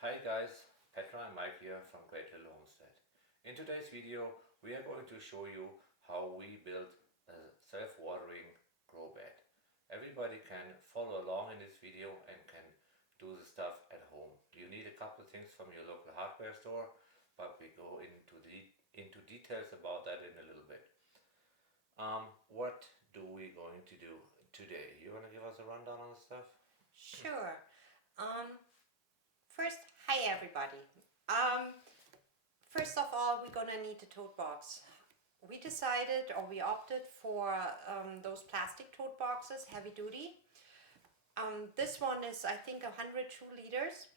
Hi guys, Petra and Mike here from Great Little Homestead. In today's video we are going to show you how we build a self-watering grow bed. Everybody can follow along in this video and can do the stuff at home. You need a couple of things from your local hardware store, but we go into details about that in a little bit. What do we going to do today? You want to give us a rundown on the stuff? Sure. First, hi everybody. First of all, we're gonna need a tote box. We decided, or we opted for those plastic tote boxes, heavy duty. This one is, I think, 102 liters.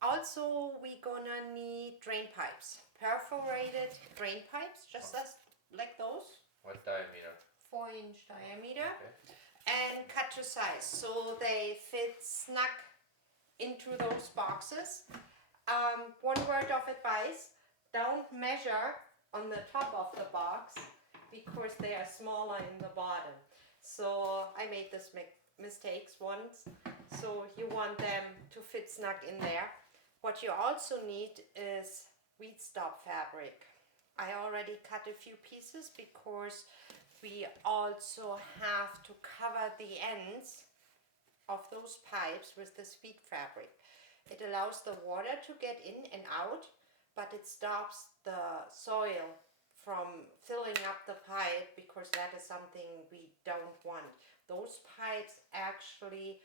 Also, we're gonna need drain pipes, perforated drain pipes, just as like those, What diameter? 4-inch diameter. Okay. And cut to size so they fit snug into those boxes. One word of advice: don't measure on the top of the box because they are smaller in the bottom. So I made this mistakes once. So you want them to fit snug in there. What you also need is weed stop fabric. I already cut a few pieces because we also have to cover the ends of those pipes with this weed fabric. It allows the water to get in and out, but it stops the soil from filling up the pipe because that is something we don't want. Those pipes actually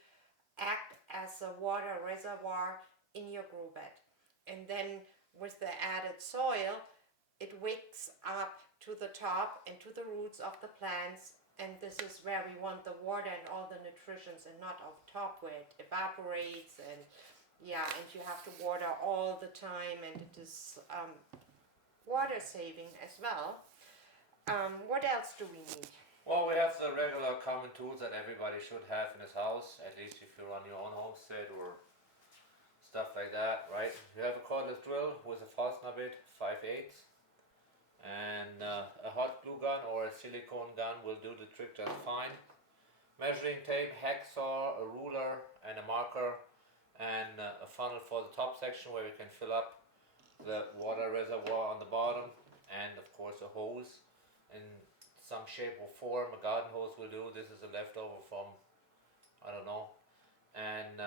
act as a water reservoir in your grow bed. And then with the added soil, it wicks up to the top and to the roots of the plants, and this is where we want the water and all the nutrients, and not on top where it evaporates, and yeah, and you have to water all the time, and it is water saving as well. What else do we need? Well, we have the regular common tools that everybody should have in his house, at least if you run your own homestead or stuff like that, right? You have a cordless drill with a fastener bit, 5/8, and a hot glue gun or a silicone gun will do the trick just fine. Measuring tape, hacksaw, a ruler and a marker, and a funnel for the top section where we can fill up the water reservoir on the bottom, and of course a hose in some shape or form. A garden hose will do. This is a leftover from, I don't know. And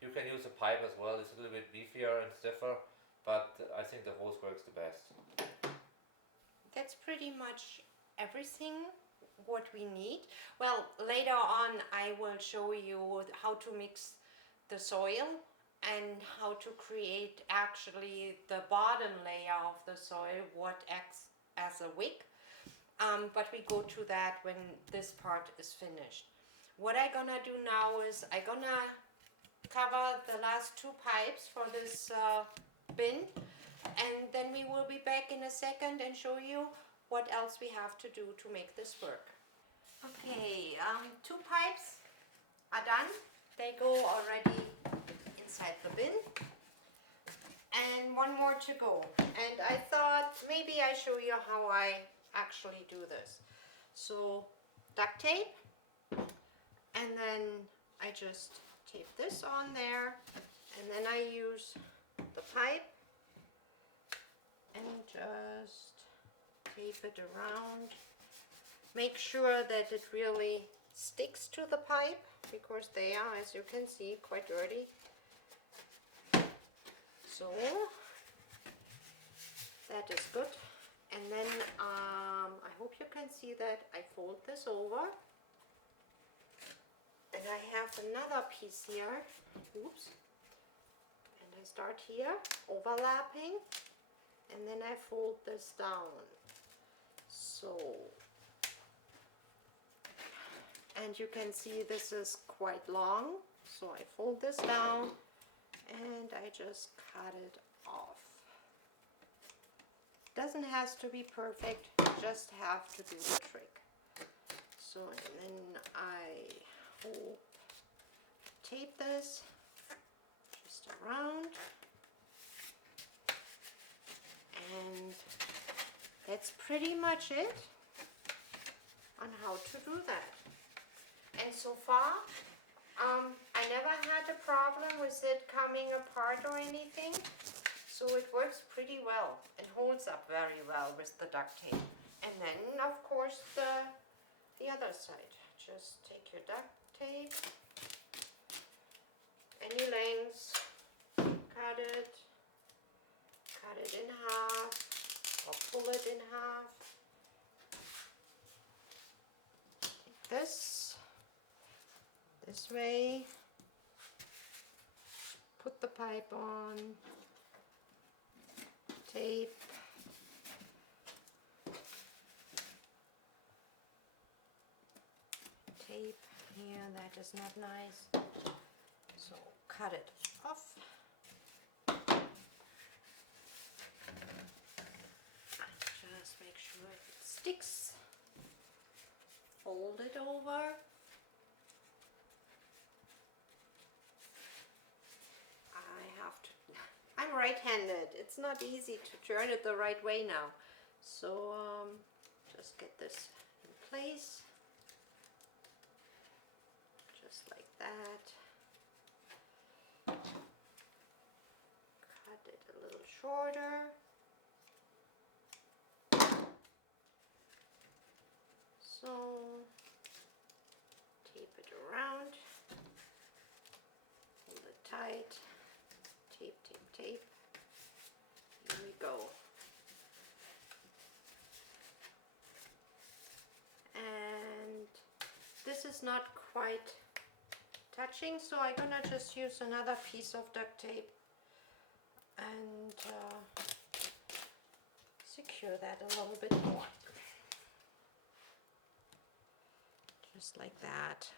you can use a pipe as well. It's a little bit beefier and stiffer, but I think the hose works the best. That's pretty much everything what we need. Well, later on I will show you how to mix the soil and how to create actually the bottom layer of the soil, what acts as a wick. But we go to that when this part is finished. What I'm gonna do now is I'm gonna cover the last two pipes for this bin, and then we will be back in a second and show you what else we have to do to make this work. Okay, two pipes are done. They go already inside the bin, and one more to go. And I thought maybe I show you how I actually do this. So duct tape, and then I just tape this on there, and then I use the pipe and just tape it around. Make sure that it really sticks to the pipe because they are, as you can see, quite dirty. So that is good. And then I hope you can see that I fold this over. And I have another piece here. Oops. And I start here, overlapping. And then I fold this down. So, and you can see this is quite long. So I fold this down and I just cut it off. Doesn't have to be perfect, just have to do the trick. So, and then I tape this just around, and that's pretty much it on how to do that. And so far I never had a problem with it coming apart or anything, so it works pretty well and holds up very well with the duct tape. And then, of course, the other side. Just take your duct tape, any length, cut it in half, or pull it in half. Take this way, put the pipe on, tape, here, that is not nice, so cut it off. Just make sure it sticks, fold it over. I'm right-handed. It's not easy to turn it the right way now. So just get this in place. Just like that. Cut it a little shorter. So tape it around. Hold it tight. Tape, tape, tape. Here we go. And this is not quite touching, so I'm gonna just use another piece of duct tape and secure that a little bit more. Just like that.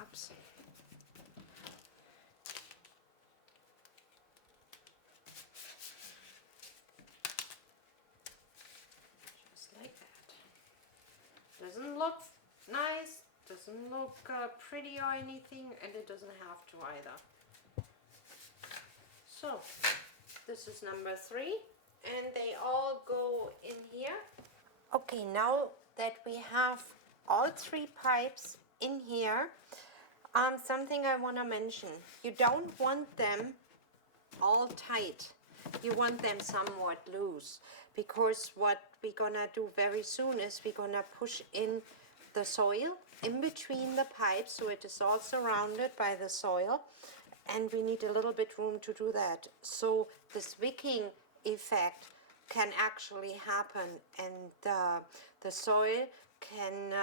Oops. Doesn't look nice, doesn't look pretty or anything, and it doesn't have to either. So this is number 3, and they all go in here. Okay, now that we have all 3 pipes in here, something I want to mention. You don't want them all tight. You want them somewhat loose, because what we're gonna do very soon is we're gonna push in the soil in between the pipes, so it is all surrounded by the soil, and we need a little bit room to do that. So this wicking effect can actually happen, and the soil can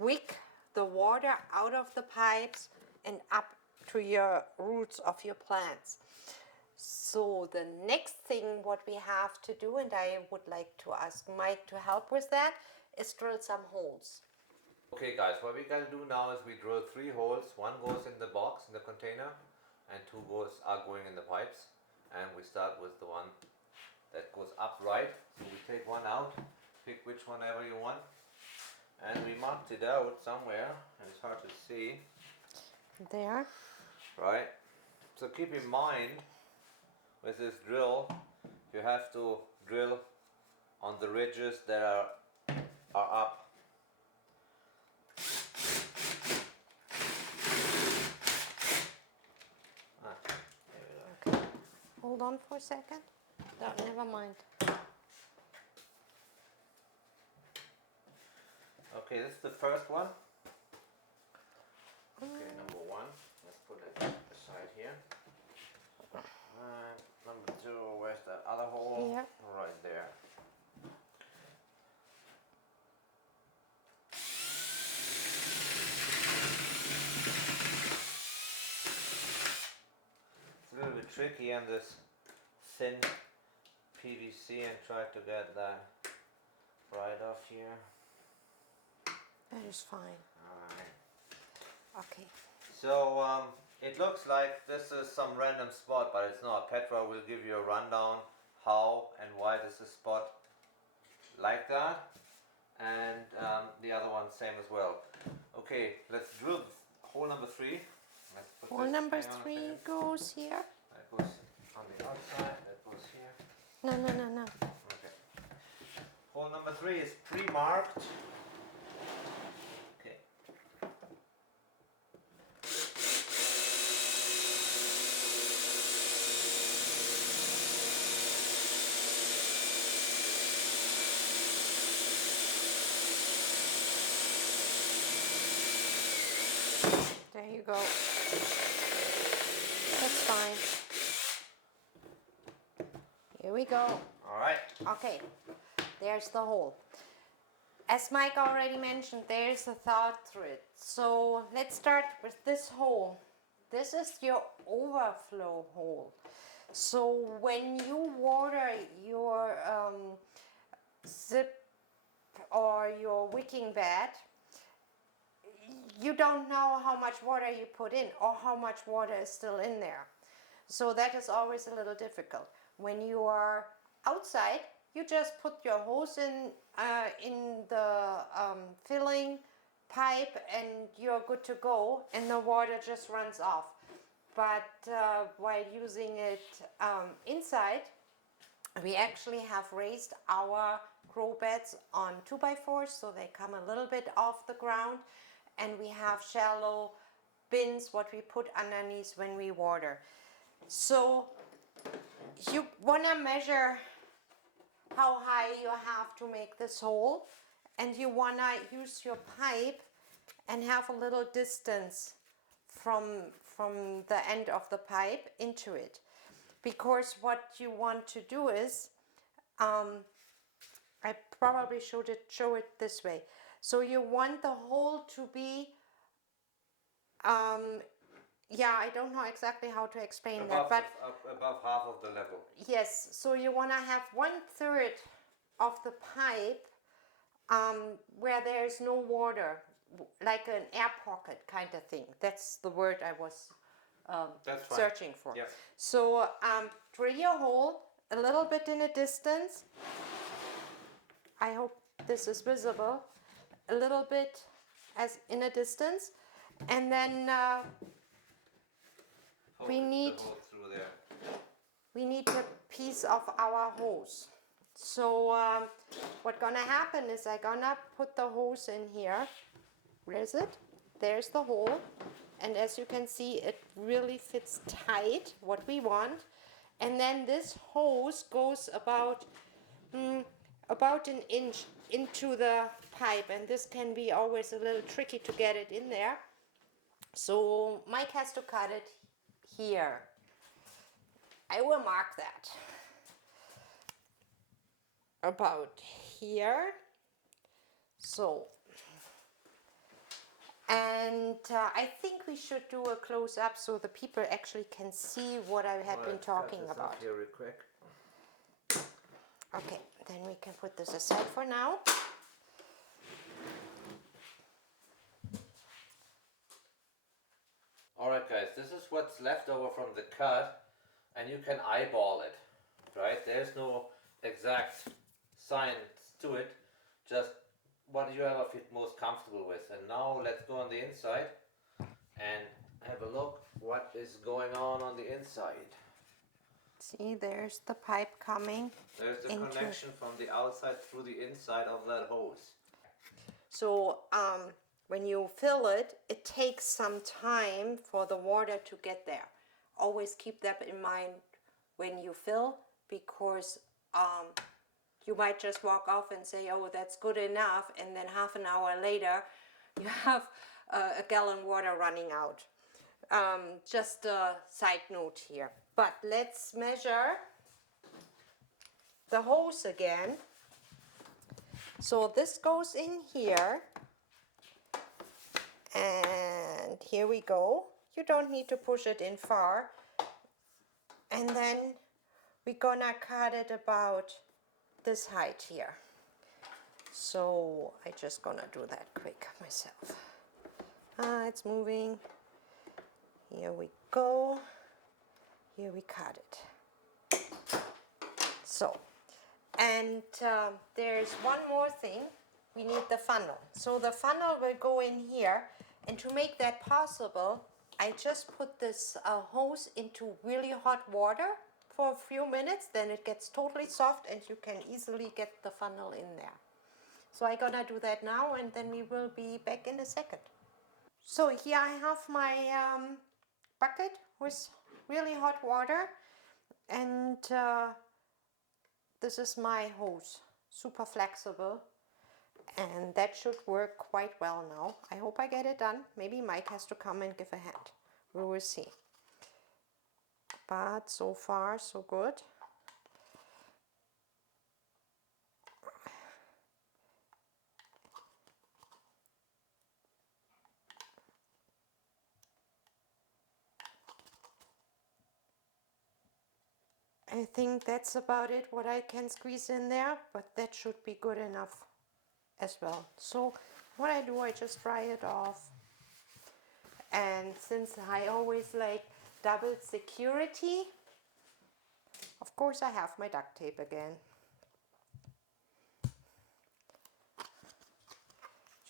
wick the water out of the pipes and up to your roots of your plants. So the next thing what we have to do, and I would like to ask Mike to help with that, is drill some holes. Okay guys, what we gotta do now is we drill 3 holes. 1 goes in the box, in the container, and 2 are going in the pipes. And we start with the one that goes upright. So we take one out, pick which one ever you want, and we marked it out somewhere, and it's hard to see. There. Right? So keep in mind, with this drill, you have to drill on the ridges that are up. Okay. Hold on for a second. No, never mind. Okay, this is the first one. Okay, number 1. Let's put it aside here. Number 2, where's that other hole? Here. Right there. It's a little bit tricky on this thin PVC, and try to get that right off here. That is fine. Alright. Okay. So it looks like this is some random spot, but it's not. Petra will give you a rundown how and why this is spot like that, and the other one same as well. Okay, let's drill hole number 3. Let's put Hole this, number hang on a 3 second. goes here. That goes on the outside, that goes here. No. Okay. Hole number 3 is pre-marked. Okay. you go. That's fine. Here we go. All right. Okay, there's the hole. As Mike already mentioned, there's a thought through it. So let's start with this hole. This is your overflow hole. So when you water your zip or your wicking bed, you don't know how much water you put in or how much water is still in there. So that is always a little difficult. When you are outside, you just put your hose in the filling pipe and you're good to go, and the water just runs off. But while using it inside, we actually have raised our grow beds on 2x4s, so they come a little bit off the ground, and we have shallow bins what we put underneath when we water. So you want to measure how high you have to make this hole, and you want to use your pipe and have a little distance from the end of the pipe into it, because what you want to do is I probably show it this way. So you want the hole to be yeah, I don't know exactly how to explain Above that, but above half of the level. yes, so you want to have 1/3 of the pipe where there is no water, like an air pocket kind of thing. That's the word I was searching for. Yep. So drill your hole a little bit in a distance. I hope this is visible. A little bit as in a distance, and then we need a piece of our hose. So what's gonna happen is I'm gonna put the hose in here. Where is it? There's the hole, and as you can see, it really fits tight what we want. And then this hose goes about an inch into the pipe, and this can be always a little tricky to get it in there. So Mike has to cut it here. I will mark that about here. So, and I think we should do a close-up so the people actually can see what I have been talking about. Here real quick. Okay, then we can put this aside for now. Alright guys, this is what's left over from the cut, and you can eyeball it, right? There's no exact science to it, just what you ever feel most comfortable with. And now let's go on the inside and have a look what is going on the inside. See, there's the pipe coming. There's the connection from the outside through the inside of that hose. So when you fill it, it takes some time for the water to get there. Always keep that in mind when you fill, because you might just walk off and say, oh, that's good enough, and then half an hour later you have a gallon water running out. Just a side note here. But let's measure the hose again. So this goes in here, and here we go. You don't need to push it in far. And then we're gonna cut it about this height here. So I just gonna do that quick myself. It's moving. Here we go. Here we cut it. So, and there's one more thing. We need the funnel. So the funnel will go in here, and to make that possible, I just put this hose into really hot water for a few minutes, then it gets totally soft and you can easily get the funnel in there. So I'm gonna do that now, and then we will be back in a second. So here I have my bucket with really hot water, and this is my hose, super flexible, And that should work quite well now. I hope I get it done. Maybe Mike has to come and give a hand. We will see. But so far, so good. I think that's about it, what I can squeeze in there, but that should be good enough as well. So what I do, I just dry it off. And since I always like double security, of course I have my duct tape again.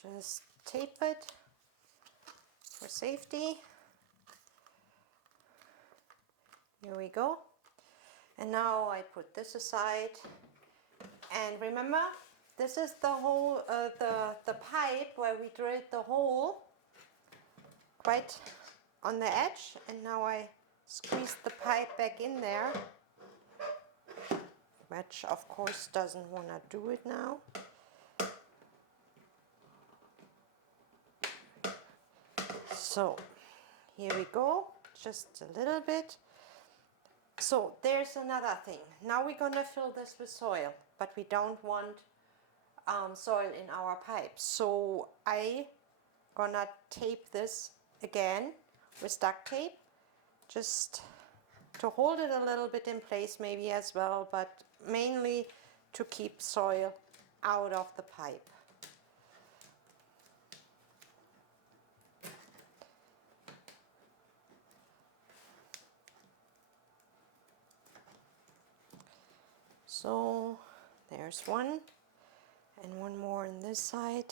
Just tape it for safety. Here we go. And now I put this aside. And remember, this is the hole, the pipe where we drilled the hole right on the edge. And now I squeeze the pipe back in there, which of course doesn't want to do it now. So here we go, just a little bit. So there's another thing. Now we're gonna fill this with soil, but we don't want soil in our pipe. So I gonna tape this again with duct tape, just to hold it a little bit in place maybe as well, but mainly to keep soil out of the pipe. So there's one, and one more on this side.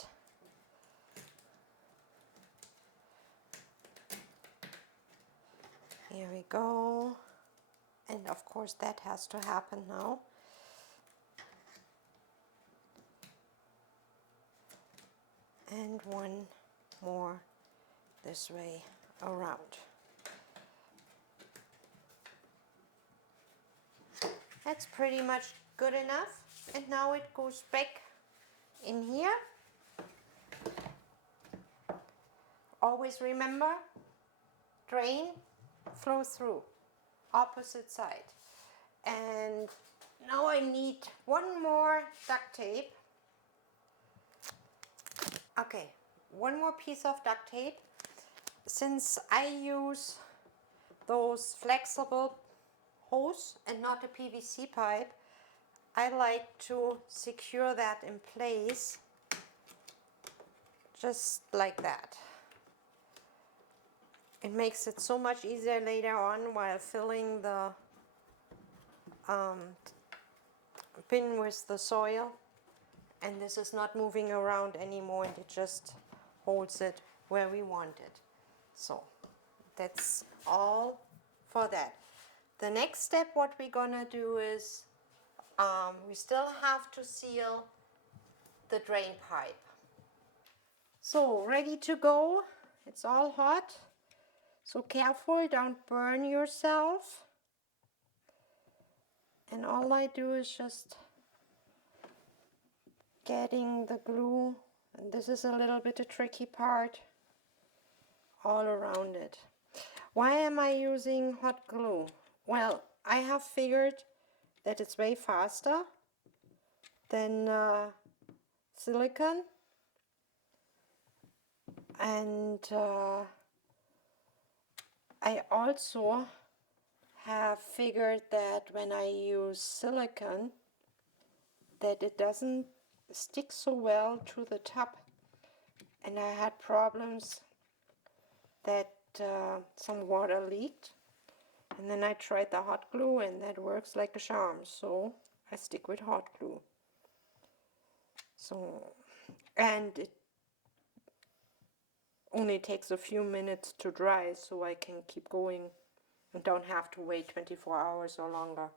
Here we go. And of course that has to happen now. And one more this way around. That's pretty much good enough. And now it goes back in here. Always remember, drain, flow through, opposite side. And now I need one more duct tape. Okay, one more piece of duct tape. Since I use those flexible hose and not a PVC pipe, I like to secure that in place just like that. It makes it so much easier later on while filling the bin with the soil, and this is not moving around anymore, and it just holds it where we want it. So that's all for that. The next step, what we're gonna do is we still have to seal the drain pipe. So ready to go. It's all hot, so careful, don't burn yourself. And all I do is just getting the glue, and this is a little bit a tricky part, all around it. Why am I using hot glue? Well, I have figured that it's way faster than silicone, and I also have figured that when I use silicone that it doesn't stick so well to the top, and I had problems that some water leaked, and then I tried the hot glue and that works like a charm, so I stick with hot glue. So, and it only takes a few minutes to dry, so I can keep going and don't have to wait 24 hours or longer.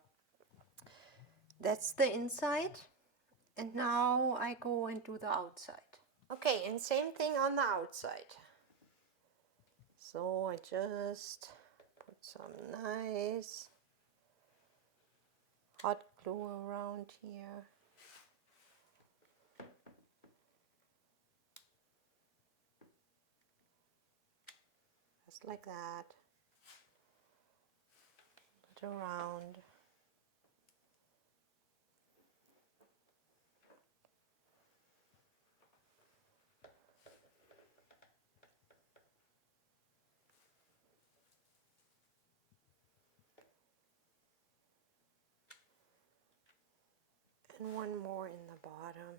That's the inside, and now I go and do the outside. Okay, and same thing on the outside. So I just put some nice hot glue around here. just like that, put around. And one more in the bottom.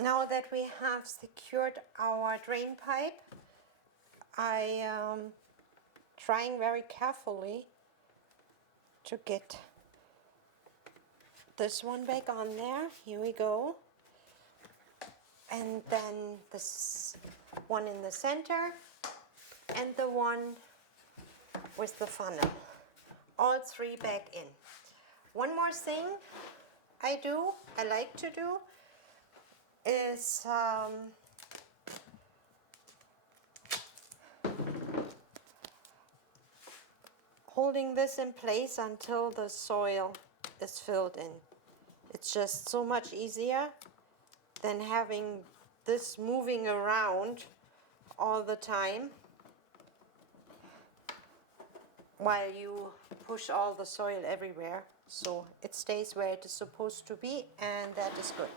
Now that we have secured our drain pipe, I am trying very carefully to get this one back on there. Here we go. And then this one in the center and the one with the funnel. All three back in. One more thing I like to do, is holding this in place until the soil is filled in. It's just so much easier than having this moving around all the time while you push all the soil everywhere. So it stays where it is supposed to be, and that is good.